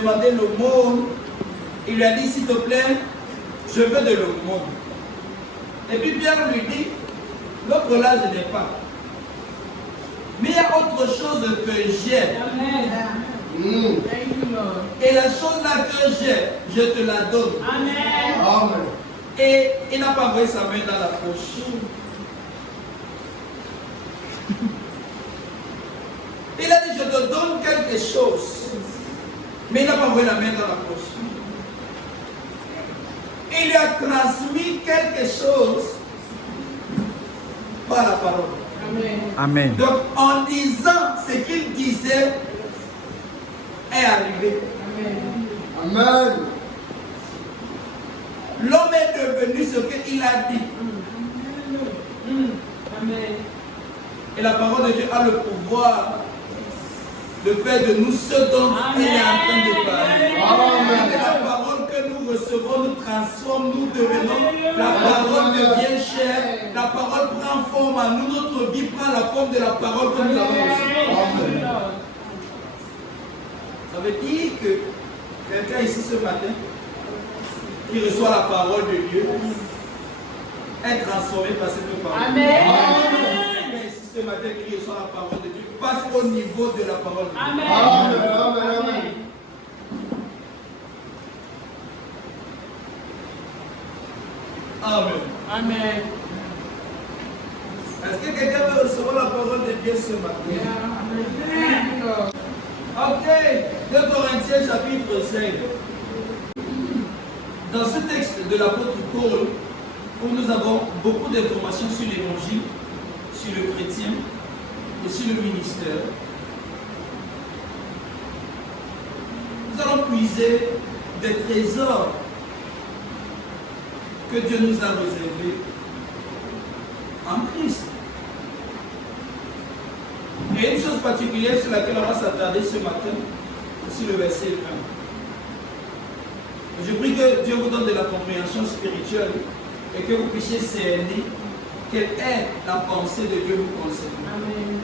demandé l'aumône. Il lui a dit, s'il te plaît, je veux de l'aumône. Et puis Pierre lui dit, l'autre là, je n'ai pas. Mais il y a autre chose que j'ai. Et la chose là que j'ai, je te la donne. Amen. Et il n'a pas envoyé sa main dans la poche. Il a dit, je te donne quelque chose. Mais il n'a pas envoyé la main dans la poche. Il lui a transmis quelque chose par la parole. Amen. Donc, en disant ce qu'il disait, est arrivé. Amen. L'homme est devenu ce qu'il a dit. Amen. Et la parole de Dieu a le pouvoir de faire de nous ce dont il est en train de parler. Amen. Et la parole que nous recevons nous transforme, nous devenons. La parole devient chair. La parole prend forme à nous. Notre vie prend la forme de la parole que nous avons reçue. Ça veut dire que quelqu'un ici ce matin qui reçoit la parole de Dieu est transformé par cette parole. Amen. Quelqu'un ici ce matin qui reçoit la parole de Dieu passe au niveau de la parole de Dieu. Amen. Amen. Amen. Amen. Est-ce que quelqu'un veut recevoir la parole de Dieu ce matin? Ok, 2 Corinthiens chapitre 5. Dans ce texte de l'apôtre Paul, où nous avons beaucoup d'informations sur l'évangile, sur le chrétien et sur le ministère, nous allons puiser des trésors que Dieu nous a réservés en Christ. Et une chose particulière sur laquelle on va s'attarder ce matin, c'est sur le verset 1. Je prie que Dieu vous donne de la compréhension spirituelle et que vous puissiez cerner quelle est la pensée de Dieu vous concernant. Amen.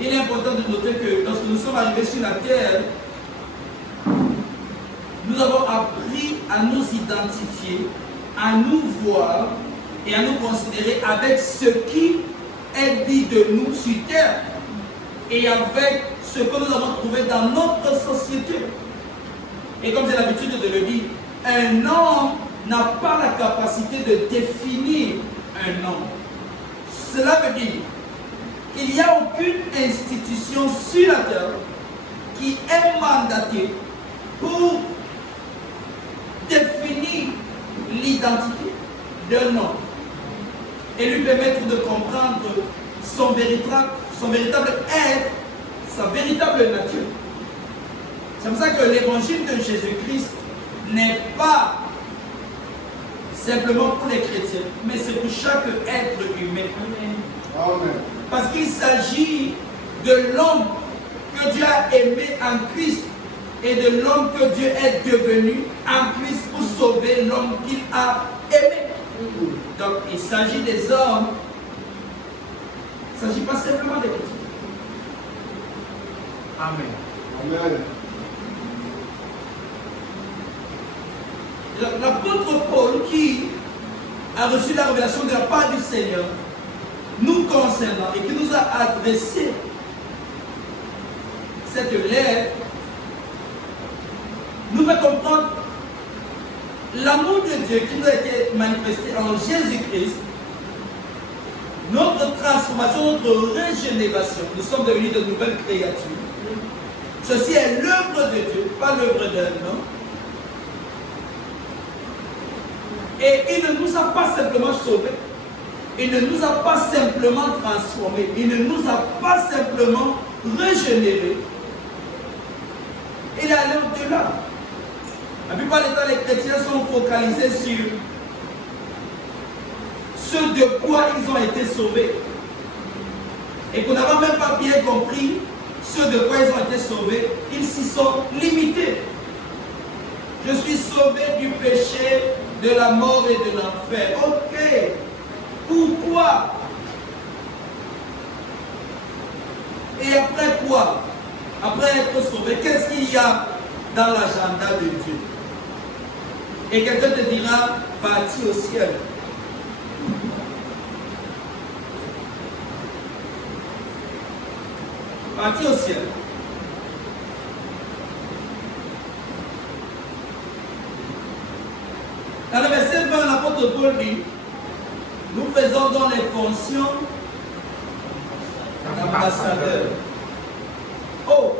Il est important de noter que lorsque nous sommes arrivés sur la terre, nous avons appris à nous identifier, à nous voir et à nous considérer avec ce qui est dit de nous sur terre et avec ce que nous avons trouvé dans notre société. Et comme j'ai l'habitude de le dire, un homme n'a pas la capacité de définir un homme. Cela veut dire qu'il n'y a aucune institution sur la terre qui est mandatée pour définir l'identité d'un homme et lui permettre de comprendre son véritable être, sa véritable nature. C'est pour ça que l'évangile de Jésus-Christ n'est pas simplement pour les chrétiens, mais c'est pour chaque être humain. Amen. Parce qu'il s'agit de l'homme que Dieu a aimé en Christ et de l'homme que Dieu est devenu en Christ pour sauver l'homme qu'il a aimé. Donc il s'agit des hommes, il ne s'agit pas simplement des chrétiens. Amen. Amen. L'apôtre Paul, qui a reçu la révélation de la part du Seigneur, nous concernant et qui nous a adressé cette lettre, nous fait comprendre l'amour de Dieu qui nous a été manifesté en Jésus-Christ, notre transformation, notre régénération. Nous sommes devenus de nouvelles créatures. Ceci est l'œuvre de Dieu, pas l'œuvre d'un homme. Et il ne nous a pas simplement sauvés, il ne nous a pas simplement transformés, il ne nous a pas simplement régénérés. Il est allé au-delà. La plupart du temps, les chrétiens sont focalisés sur ce de quoi ils ont été sauvés. Et qu'on n'a même pas bien compris ce de quoi ils ont été sauvés, ils s'y sont limités. Je suis sauvé du péché, de la mort et de l'enfer. Ok. Pourquoi? Et après quoi? après être sauvé, qu'est-ce qu'il y a dans l'agenda de Dieu? Et quelqu'un te dira, parti au ciel. Parti au ciel. Dans le verset 20, l'apôtre Paul dit, nous faisons donc les fonctions d'ambassadeurs. Oh!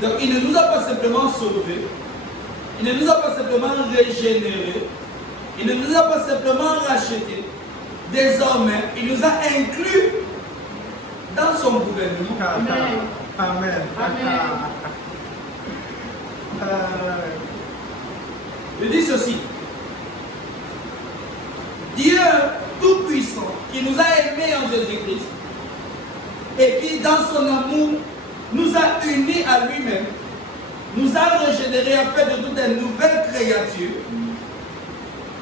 Donc il ne nous a pas simplement sauvés, il ne nous a pas simplement régénérés, il ne nous a pas simplement rachetés. Désormais, il nous a inclus dans son gouvernement. Amen. Amen. Je dis ceci. Dieu Tout-Puissant, qui nous a aimés en Jésus-Christ, et qui, dans son amour, nous a unis à lui-même, nous a régénérés afin de nous des nouvelles créatures.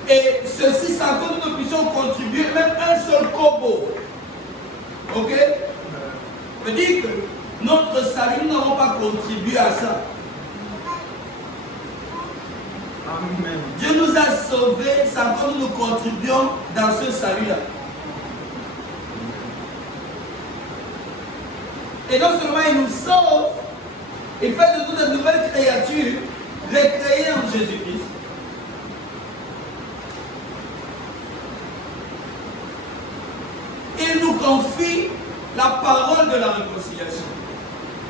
Et ceci, sans que nous puissions contribuer même un seul kobo. Ok? Ça veut dire que notre salut, nous n'avons pas contribué à ça. Amen. Dieu nous a sauvés sans que nous contribuions dans ce salut-là. Et non seulement il nous sauve, il fait de nous de nouvelles créatures recréées en Jésus-Christ. Il nous confie la parole de la réconciliation.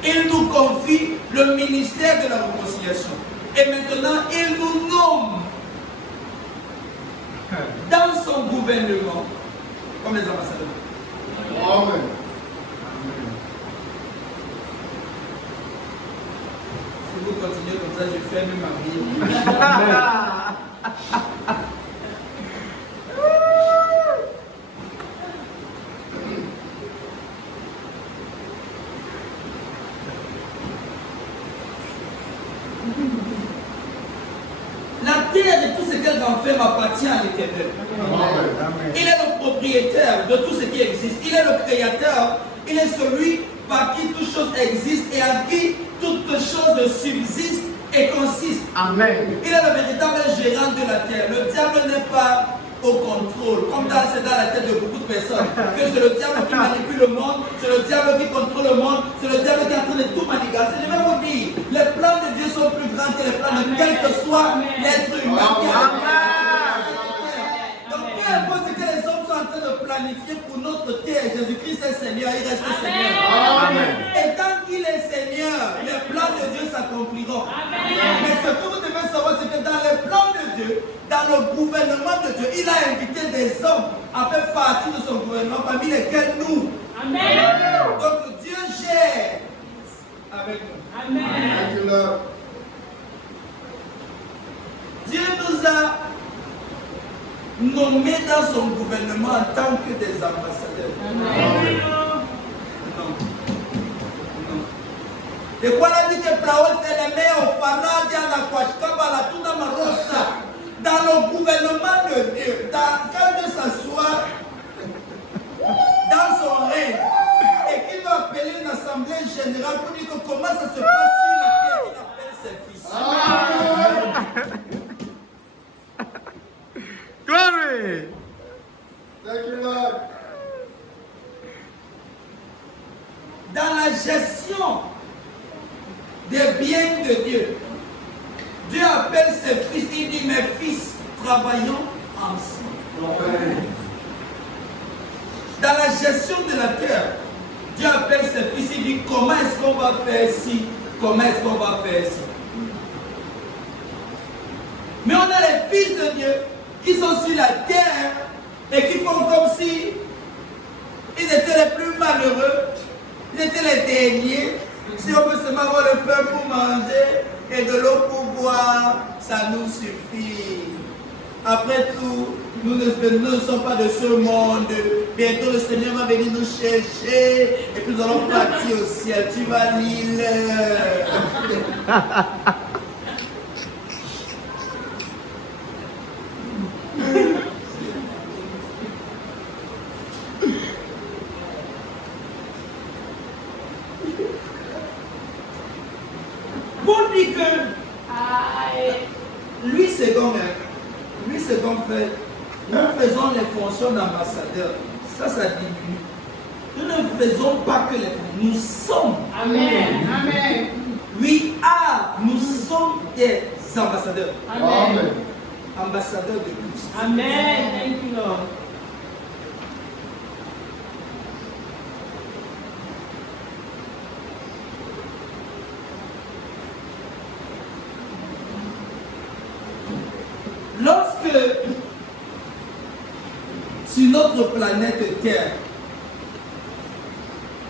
Il nous confie le ministère de la réconciliation. Et maintenant, il nous nomme dans son gouvernement comme les ambassadeurs. Amen. Si vous continuez comme ça, je ferme ma vie. La terre et tout ce qu'elle renferme appartient à l'Éternel. Amen. Il est le propriétaire de tout ce qui existe. Il est le créateur. Il est celui par qui toute chose existe et à qui toute chose subsiste et consiste. Amen. Il est le véritable gérant de la terre. Le diable n'est pas au contrôle, comme c'est dans la tête de beaucoup de personnes. Que c'est le diable qui manipule le monde, c'est le diable qui contrôle le monde, c'est le diable qui est en train de tout manigancer. Je vais vous dire, les plans de Dieu sont plus grands que les plans de quel que soit l'être humain qui a. Donc peu importe ce que les hommes sont en train de planifier pour notre terre, Jésus-Christ est Seigneur, il reste Seigneur. Amen. Et tant qu'il est Seigneur, les plans de Dieu s'accompliront. Mais ce que vous devez savoir, c'est que dans les plans de Dieu, dans le gouvernement de Dieu, il a invité des hommes à faire partie de son gouvernement, parmi lesquels nous. Amen. Donc Dieu gère avec nous. Amen. Thank you, Lord. Dieu nous a nommés dans son gouvernement en tant que des ambassadeurs. Amen. Non. Non. Et quoi l'a dit que Plao c'est les meilleurs fanats dans la Kwashkaba, la Tuna Marosa. Dans le gouvernement de Dieu, quand Dieu s'assoit dans son règne et qu'il va appeler une assemblée générale pour dire que comment ça se passe sur la terre, il appelle ses fils. Amen. Glory. Thank you, Lord. Dans la gestion des biens de Dieu, Dieu appelle ses fils, il dit, mes fils, travaillons ensemble. Amen. Dans la gestion de la terre, Dieu appelle ses fils, il dit, comment est-ce qu'on va faire ci, comment est-ce qu'on va faire ci. Mais on a les fils de Dieu qui sont sur la terre et qui font comme si ils étaient les plus malheureux, ils étaient les derniers. Si on peut seulement avoir le pain pour manger et de l'eau pour boire, ça nous suffit. Après tout, nous ne sommes pas de ce monde. Bientôt le Seigneur va venir nous chercher et puis nous allons partir au ciel. Tu vas l'île. dit que lui c'est comme fait, nous faisons les fonctions d'ambassadeur. Ça diminue. Nous ne faisons pas que les fonctions, nous sommes. Amen. Amen. We are, nous sommes des ambassadeurs. Amen. Ambassadeurs de Christ. Amen. Thank you, Lord. Lorsque sur notre planète Terre,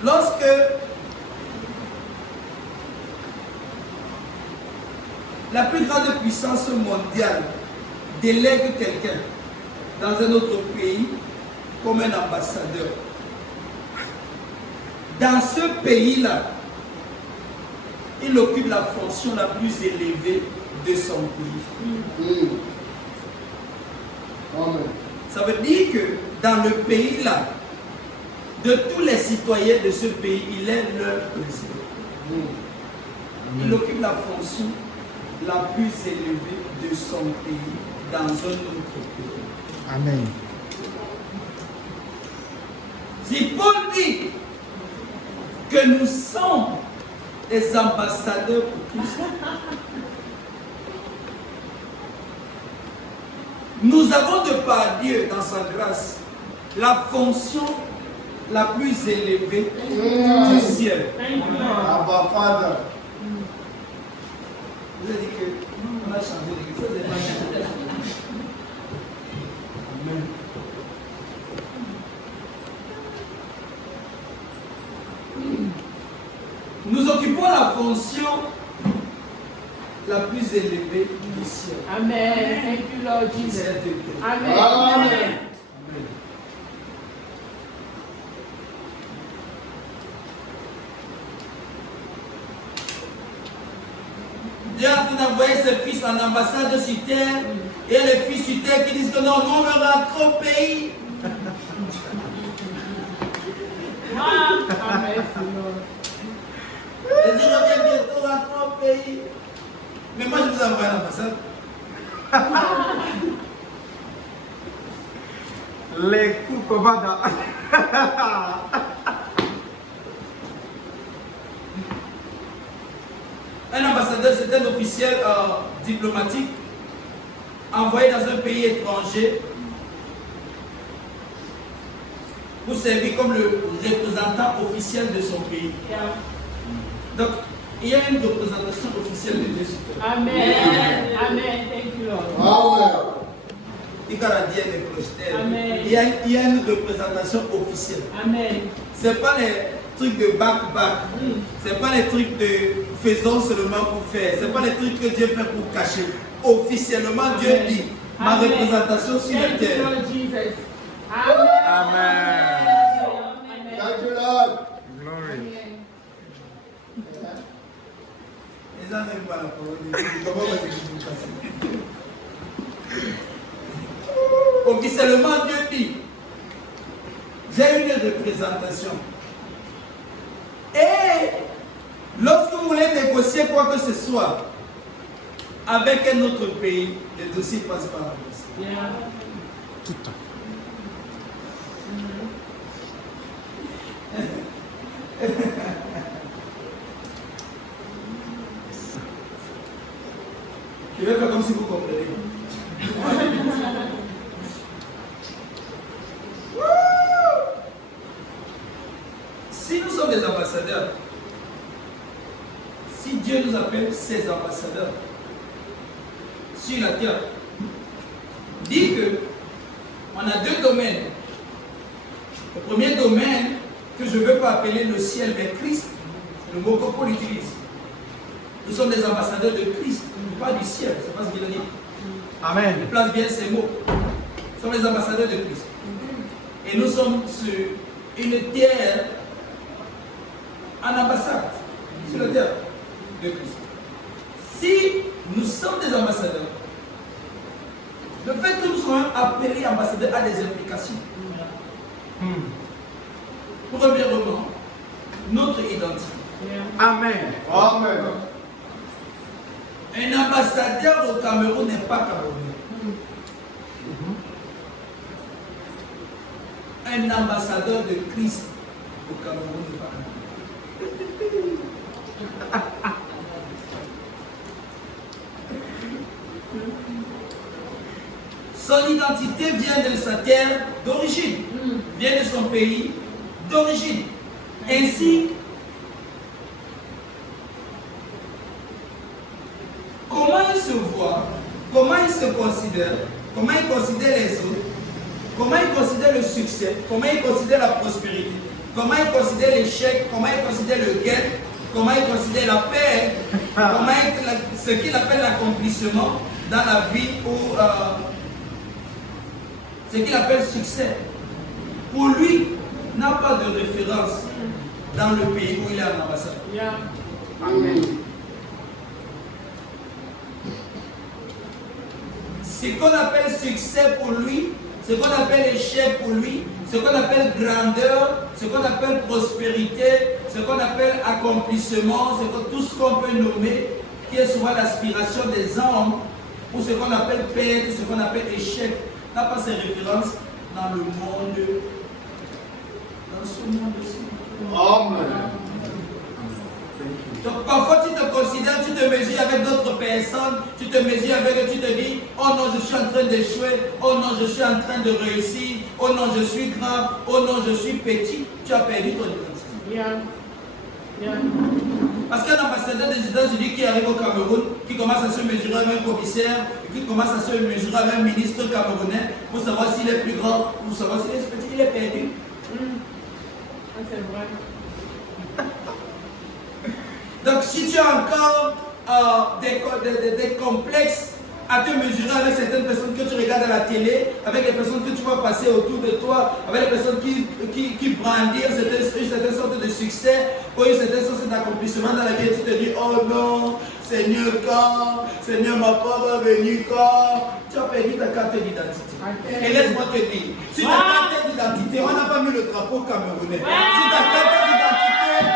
lorsque la plus grande puissance mondiale délègue quelqu'un dans un autre pays comme un ambassadeur, dans ce pays-là, il occupe la fonction la plus élevée de son pays. Amen. Ça veut dire que dans le pays-là, de tous les citoyens de ce pays, il est leur président. Il occupe la fonction la plus élevée de son pays dans un autre pays. Amen. Si Paul dit que nous sommes des ambassadeurs pour Christ, nous avons de par Dieu, dans sa grâce, la fonction la plus élevée du ciel. Abba Father. Vous avez dit que on a changé l'église. Ça, c'est pas changé. Amen. Nous occupons la fonction la plus élevée du ciel. Amen. Thank you, Lord Jesus. C'est de Dieu. Amen. Amen. Dieu a envoyé ses fils en ambassade sur terre et les fils sur terre qui disent que non, nous on veut rentrer au pays. Amen, Lord. Et Dieu revient bientôt rentrer au pays. Mais moi je vous envoie à l'ambassade. Les coups Kobada. Un ambassadeur, c'est un officiel diplomatique envoyé dans un pays étranger pour servir comme le représentant officiel de son pays. Yeah. Donc, il y a une représentation officielle de Dieu sur terre. Amen. Amen. Thank you, Lord. Amen. Il y a Amen. il y a une représentation officielle. Amen. Ce n'est pas les trucs de back-back. Ce n'est pas les trucs de faisons seulement pour faire. Ce n'est pas les trucs que Dieu fait pour cacher. Officiellement, Dieu dit ma Amen. représentation sur la Thank you, terre. Lord Jesus. Amen. Amen. Amen. Thank you, Lord. Glory. Les gens n'aiment pas la parole de Dieu. Comment va-t-il vous passer? Officiellement, Dieu dit j'ai une représentation. Et lorsque vous voulez négocier quoi que ce soit avec un autre pays, le dossier passe par la bourse. Yeah. Tout le temps. Je vais faire comme si vous comprenez. Si nous sommes des ambassadeurs, si Dieu nous appelle ses ambassadeurs sur la terre, dit que on a deux domaines. Le premier domaine que je ne veux pas appeler le ciel, mais Christ, le mot que Paul utilise. Nous sommes des ambassadeurs de Christ, pas du ciel, c'est pas ce qu'il a dit. Amen. Il place bien ces mots. Nous sommes les ambassadeurs de Christ. Et nous sommes sur une terre en ambassade, sur la terre de Christ. Si nous sommes des ambassadeurs, le fait que nous soyons appelés ambassadeurs a des implications. Premièrement, notre identité. Yeah. Amen. Amen. Un ambassadeur au Cameroun n'est pas camerounais. Un ambassadeur de Christ au Cameroun n'est pas camerounais. Son identité vient de sa terre d'origine, vient de son pays d'origine. Ainsi, comment il se voit, comment il se considère, comment il considère les autres, comment il considère le succès, comment il considère la prospérité, comment il considère l'échec, comment il considère le gain, comment il considère la paix, ce qu'il appelle l'accomplissement dans la vie ou ce qu'il appelle succès. Pour lui, n'a pas de référence dans le pays où il est en ambassade. Yeah. Amen. Ce qu'on appelle succès pour lui, ce qu'on appelle échec pour lui, ce qu'on appelle grandeur, ce qu'on appelle prospérité, ce qu'on appelle accomplissement, tout ce qu'on peut nommer, qui est souvent l'aspiration des hommes, ou ce qu'on appelle perte, ce qu'on appelle échec, n'a pas ses références dans le monde, dans ce monde-ci. Amen. Donc parfois tu te considères, tu te mesures avec d'autres personnes, tu te mesures avec, tu te dis, oh non je suis en train d'échouer, oh non je suis en train de réussir, oh non je suis grand, oh non je suis petit, tu as perdu ton identité. Yeah. Yeah. Parce qu'un ambassadeur des États-Unis qui arrive au Cameroun, qui commence à se mesurer avec un commissaire, qui commence à se mesurer avec un ministre camerounais pour savoir s'il est plus grand, pour savoir s'il est petit, il est perdu. C'est vrai. Donc si tu as encore des complexes à te mesurer avec certaines personnes que tu regardes à la télé, avec les personnes que tu vois passer autour de toi, avec les personnes qui brandirent une certaine sorte de succès ou une certaine sorte d'accomplissement dans la vie, tu te dis, oh non, Seigneur, quand, Seigneur, ma part va venir quand, tu as perdu ta carte d'identité. Et laisse-moi te dire, si ta carte d'identité, on n'a pas mis le drapeau camerounais, si ta carte d'identité,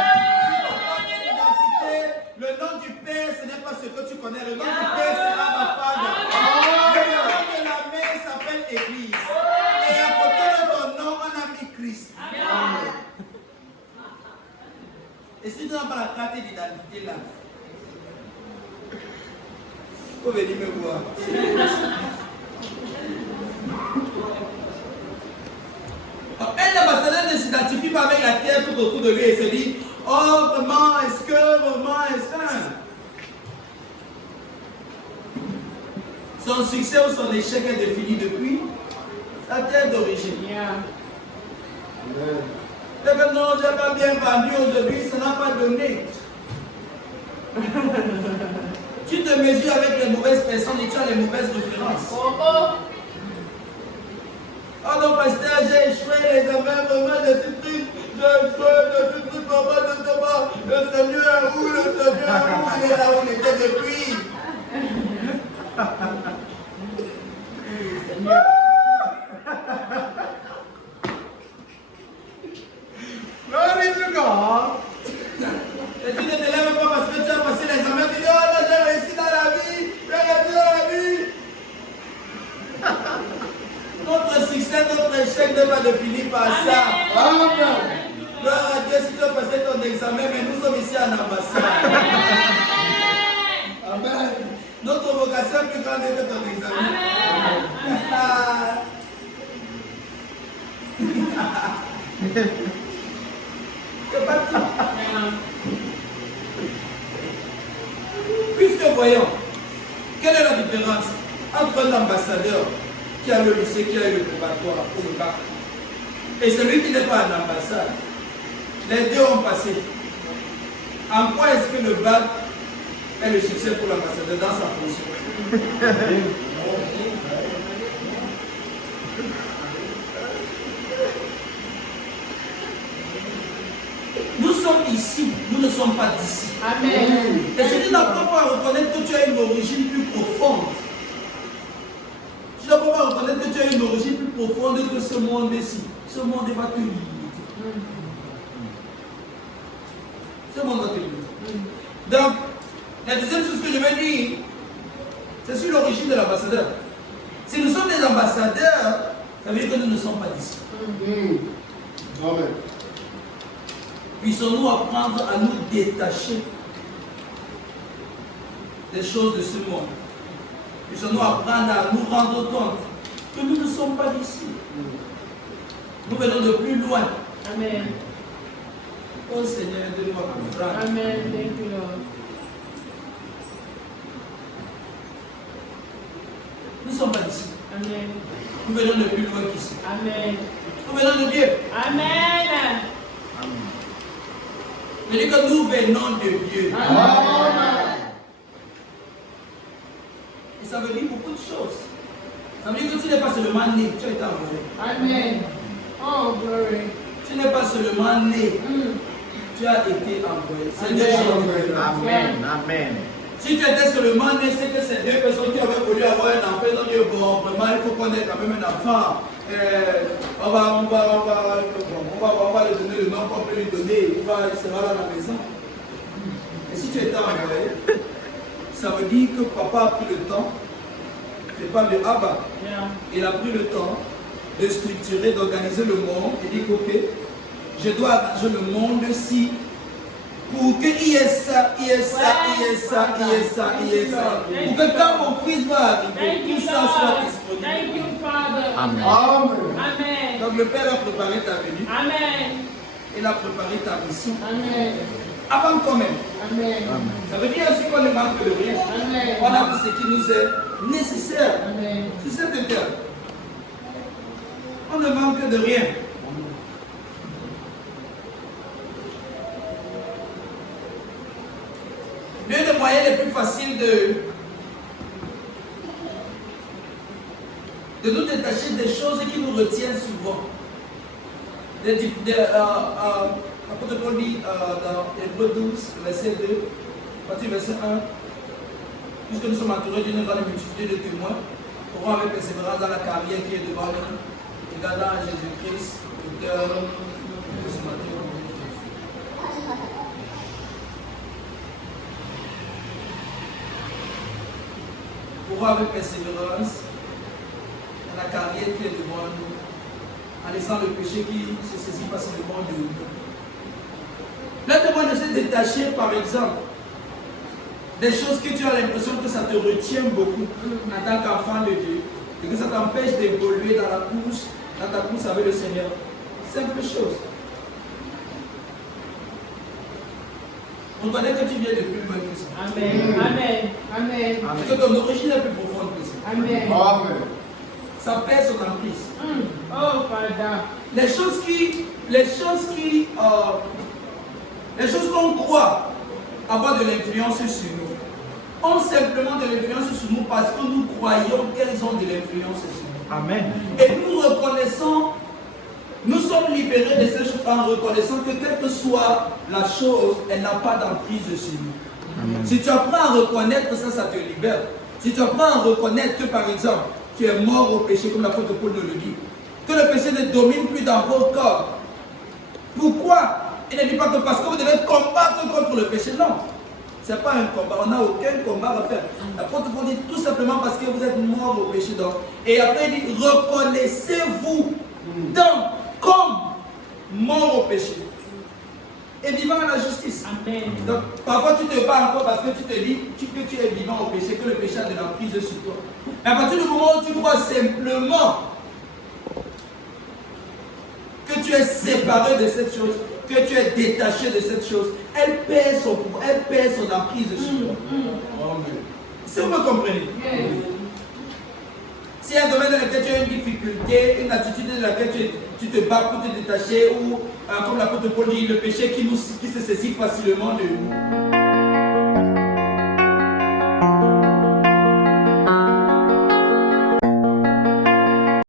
le nom du Père, ce n'est pas ce que tu connais. Le nom du Père, c'est Abba Father. Le nom de la mère s'appelle Église. Et à côté de ton nom, on a mis Christ. Et si tu n'as pas la carte d'identité là, il faut venir me voir. Un ambassadeur ne s'identifie pas avec la terre tout autour de lui et se dit, oh vraiment, est-ce que. Son succès ou son échec est défini depuis sa terre d'origine. Yeah. Et que non, je n'ai pas bien vendu aujourd'hui, ça n'a pas donné. Tu te mesures avec les mauvaises personnes et tu as les mauvaises références. Oh oh. Oh non, pasteur, j'ai échoué les examens, vraiment, je suis triste. J'ai échoué, je suis triste, papa, je ne sais pas. Le Seigneur, où le Seigneur, où il est là où on était depuis. Glory to God. Et tu ne te lèves pas parce que tu as passé l'examen, tu dis, oh là, j'ai réussi dans la vie, j'ai réussi dans la vie. Notre succès, notre échec ne va définir par ça. Amen. Gloire à Dieu si tu as passé ton examen, mais nous sommes ici en ambassade. Amen. Notre vocation est plus grande que ton examen. C'est pas tout. Puisque voyons, quelle est la différence entre un ambassadeur qui a le lycée, qui a eu le préparatoire ou le bac, et celui qui n'est pas en ambassade? Les deux ont passé. En quoi est-ce que le bac est le succès pour l'ambassadeur dans sa fonction? Nous sommes ici, nous ne sommes pas d'ici. Amen. Et si tu n'apprends pas à reconnaître que tu as une origine plus profonde, tu n'apprends pas à reconnaître que tu as une origine plus profonde que ce monde-ci, ce monde va te limiter. Ce monde va te limiter. Donc, la deuxième chose que je vais dire, C'est sur l'origine de l'ambassadeur. Si nous sommes des ambassadeurs, ça veut dire que nous ne sommes pas d'ici. Amen. Puissons-nous apprendre à nous détacher des choses de ce monde. Puissons-nous apprendre à nous rendre compte que nous ne sommes pas d'ici. Nous venons de plus loin. Amen. Oh Seigneur, donne-moi comprendre. Amen. Thank you, Lord. Nous ne sommes pas d'ici. Amen. Nous venons de plus loin qu'ici. Amen. Nous venons de Dieu. Amen. Je dis que nous venons de Dieu. Amen. Et ça veut dire beaucoup de choses. Ça veut dire que tu n'es pas seulement né, tu as été envoyé. Amen. Oh, glory. Tu n'es pas seulement né, tu as été envoyé. C'est deux choses différentes. Amen. Amen. Si tu étais seulement né, c'est que ces deux personnes qui avaient voulu avoir un enfant, ils ont dit bon, vraiment, il faut qu'on ait quand même un enfant. On va lui donner le nom qu'on peut lui donner, il sera dans la maison. Et si tu étais envoyé, ça veut dire que papa a pris le temps, le père de Abba, il a pris le temps de structurer, d'organiser le monde et dit ok, je dois arranger le monde si pour qu'il y ait ça, il y ait ça, il y ait ça, il y ait ça, il y ait ça. Pour que quand mon fils va arriver, tout ça soit disponible. Thank you, Father. Amen. Amen. Donc le Père a préparé ta venue, Amen. il a préparé ta mission. Amen. Avant quand même. Amen. Ça veut dire aussi qu'on ne manque de rien. Amen. On a tout ce qui nous est nécessaire Amen. sur cette terre. On ne manque de rien. L'un des moyens les plus faciles de nous détacher des choses qui nous retiennent souvent. L'apôtre Paul dit dans Hébreux 12, verset 2, partie verset 1, puisque nous sommes entourés d'une grande multitude de témoins, courons avec persévérance dans la carrière qui est devant nous, regardant Jésus-Christ, l'auteur de ce matin. Courons avec persévérance dans la carrière qui est devant nous, en laissant le péché qui se saisit facilement de nous. L'un des moyens de se détacher, par exemple, des choses que tu as l'impression que ça te retient beaucoup en tant qu'enfant de Dieu, et que ça t'empêche d'évoluer dans la course, dans ta course avec le Seigneur. Simple chose. Reconnais que tu viens de plus loin que ça. Amen. Amen. Amen. Que ton origine est plus profonde que ça. Amen. Amen. Ça perd son emprise. Oh, Father. Les choses qu'on croit avoir de l'influence sur nous ont simplement de l'influence sur nous parce que nous croyons qu'elles ont de l'influence sur nous. Amen. Et nous reconnaissons, nous sommes libérés de ces choses en reconnaissant que quelle que soit la chose, elle n'a pas d'emprise sur nous. Amen. Si tu apprends à reconnaître ça, ça te libère. Si tu apprends à reconnaître que par exemple, tu es mort au péché, comme l'apôtre Paul nous le dit, que le péché ne domine plus dans vos corps. Pourquoi? Il ne dit pas que parce que vous devez combattre contre le péché. Non. Ce n'est pas un combat. On n'a aucun combat à faire. L'apôtre Paul dit tout simplement parce que vous êtes mort au péché. Donc. Et après il dit, reconnaissez-vous donc comme mort au péché et vivant à la justice. Amen. Donc parfois tu te bats encore parce que tu te dis que tu es vivant au péché, que le péché a de l'emprise sur toi. Mais à partir du moment où tu crois simplement que tu es séparé de cette chose, que tu es détaché de cette chose, elle perd son pouvoir, elle perd son emprise sur toi. Si vous me comprenez. Yes. S'il y a un domaine dans lequel tu as une difficulté, une attitude dans laquelle tu te bats pour te détacher, ou comme l'apôtre Paul dit, le péché qui se saisit facilement de nous.